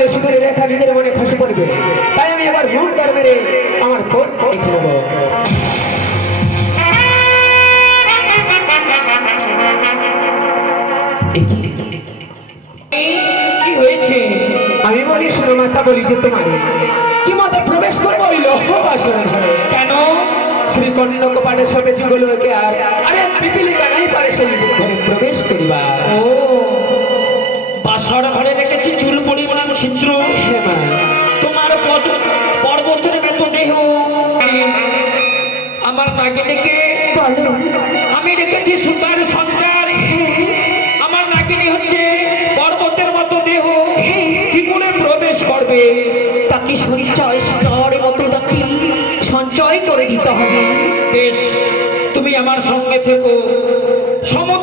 বলে সুন্দরী রেখা নিজের মনে খসে পড়বে, তাই আমি এবার মুখ ধর মেরে আমার পথ বেছে নেব। কি হয়েছে? আমি বলি শুনো মাতা, বলি যে তোমার কি মতে প্রবেশ করবো ওই লৌহবাসন ঘরে। কেন? শ্রী কর্ণক পাঠের সঙ্গে যুগলোকে আর আরে পিপিলিকা নাই পারে সেই ঘরে প্রবেশ করিবা। ও বাসর ঘরে রেখেছি চুল পরিমাণ ছিদ্র। হ্যাঁ মা, তোমার পর্বতের মতো দেহ আমার নাগিনীকে আমি রেখেছি সুতার সঞ্চার। আমার নাগিনী হচ্ছে পর্বতের মতো দেহ, কি করে প্রবেশ করবে? তাকে সঞ্চয় স্তর মতো তাকে সঞ্চয় করে দিতে হবে। বেশ, তুমি আমার সঙ্গে থেকো। সমুদ্র